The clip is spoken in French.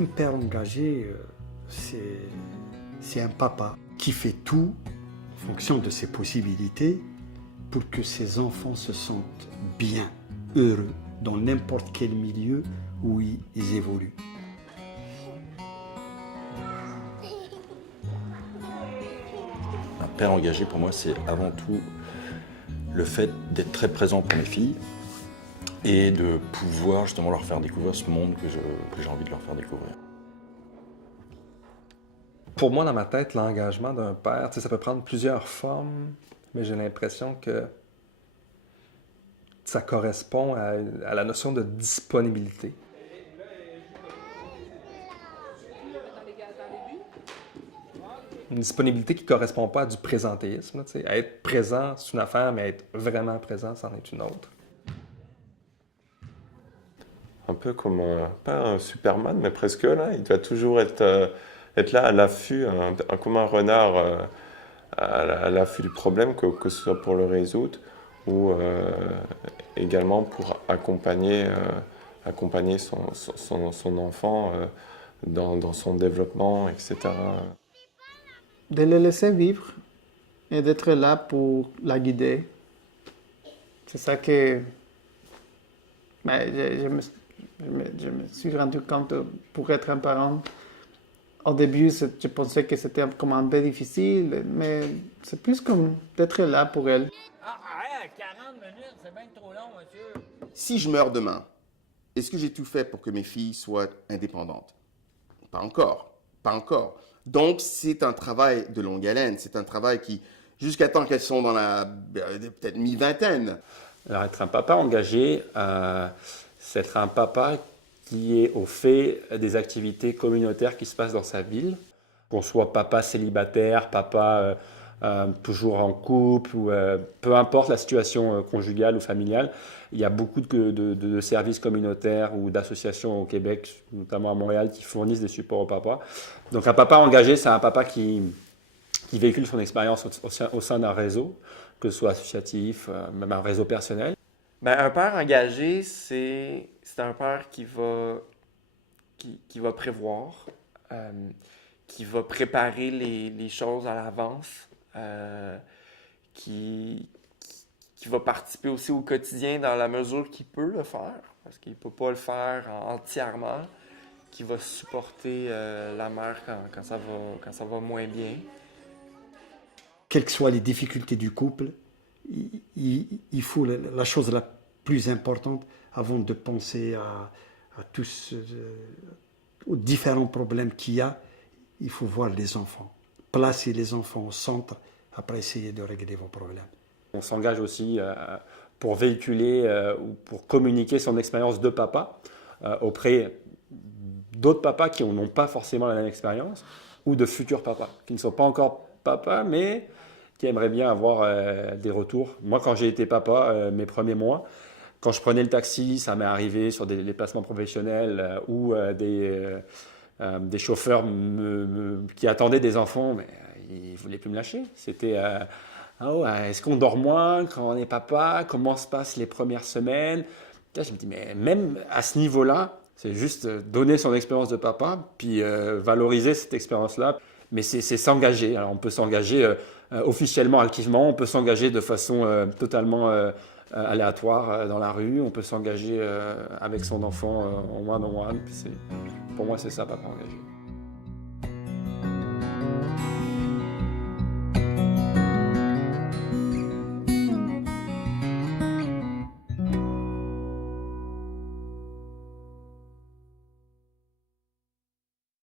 Un père engagé, c'est un papa qui fait tout en fonction de ses possibilités pour que ses enfants se sentent bien, heureux, dans n'importe quel milieu où ils évoluent. Un père engagé, pour moi, c'est avant tout le fait d'être très présent pour mes filles et de pouvoir justement leur faire découvrir ce monde que j'ai envie de leur faire découvrir. Pour moi, dans ma tête, l'engagement d'un père, ça peut prendre plusieurs formes, mais j'ai l'impression que ça correspond à la notion de disponibilité. Une disponibilité qui ne correspond pas à du présentéisme. Là, être présent, c'est une affaire, mais être vraiment présent, c'en est une autre. Un peu comme, pas un Superman, mais presque là. Il doit toujours être là à l'affût, comme un renard à l'affût du problème, que ce soit pour le résoudre ou également pour accompagner son enfant dans son développement, etc. De le laisser vivre et d'être là pour la guider. C'est ça que je me suis rendu compte pour être un parent. Au début, je pensais que c'était comme un peu difficile, mais c'est plus comme d'être là pour elle. Ah, 40 minutes, c'est bien trop long, monsieur. Si je meurs demain, est-ce que j'ai tout fait pour que mes filles soient indépendantes? Pas encore, pas encore. Donc, c'est un travail de longue haleine. C'est un travail qui, jusqu'à temps qu'elles sont dans la peut-être mi-vingtaine. Alors, être un papa engagé, c'est être un papa qui est au fait des activités communautaires qui se passent dans sa ville. Qu'on soit papa célibataire, papa toujours en couple, ou peu importe la situation conjugale ou familiale, il y a beaucoup de services communautaires ou d'associations au Québec, notamment à Montréal, qui fournissent des supports aux papas. Donc un papa engagé, c'est un papa qui véhicule son expérience au sein d'un réseau, que ce soit associatif, même un réseau personnel. Ben, un père engagé, c'est un père qui va prévoir, qui va préparer les choses à l'avance, qui va participer aussi au quotidien dans la mesure qu'il peut le faire, parce qu'il ne peut pas le faire entièrement, qui va supporter la mère quand ça va moins bien. Quelles que soient les difficultés du couple, il faut la chose la plus importante avant de penser à tous aux différents problèmes qu'il y a, il faut voir les enfants. Placer les enfants au centre, après essayer de régler vos problèmes. On s'engage aussi pour véhiculer ou pour communiquer son expérience de papa auprès d'autres papas qui n'ont pas forcément la même expérience ou de futurs papas qui ne sont pas encore papas mais qui aimeraient bien avoir des retours. Moi, quand j'ai été papa, mes premiers mois, quand je prenais le taxi, ça m'est arrivé sur des déplacements professionnels où des chauffeurs qui attendaient des enfants, mais ils ne voulaient plus me lâcher. C'était oh, est-ce qu'on dort moins quand on est papa? Comment se passent les premières semaines? Là, je me dis, mais même à ce niveau-là, c'est juste donner son expérience de papa, puis valoriser cette expérience-là. Mais c'est s'engager. Alors, on peut s'engager officiellement, activement, on peut s'engager de façon totalement aléatoire dans la rue, on peut s'engager avec son enfant en one-on-one. Pour moi, c'est ça, papa engagé.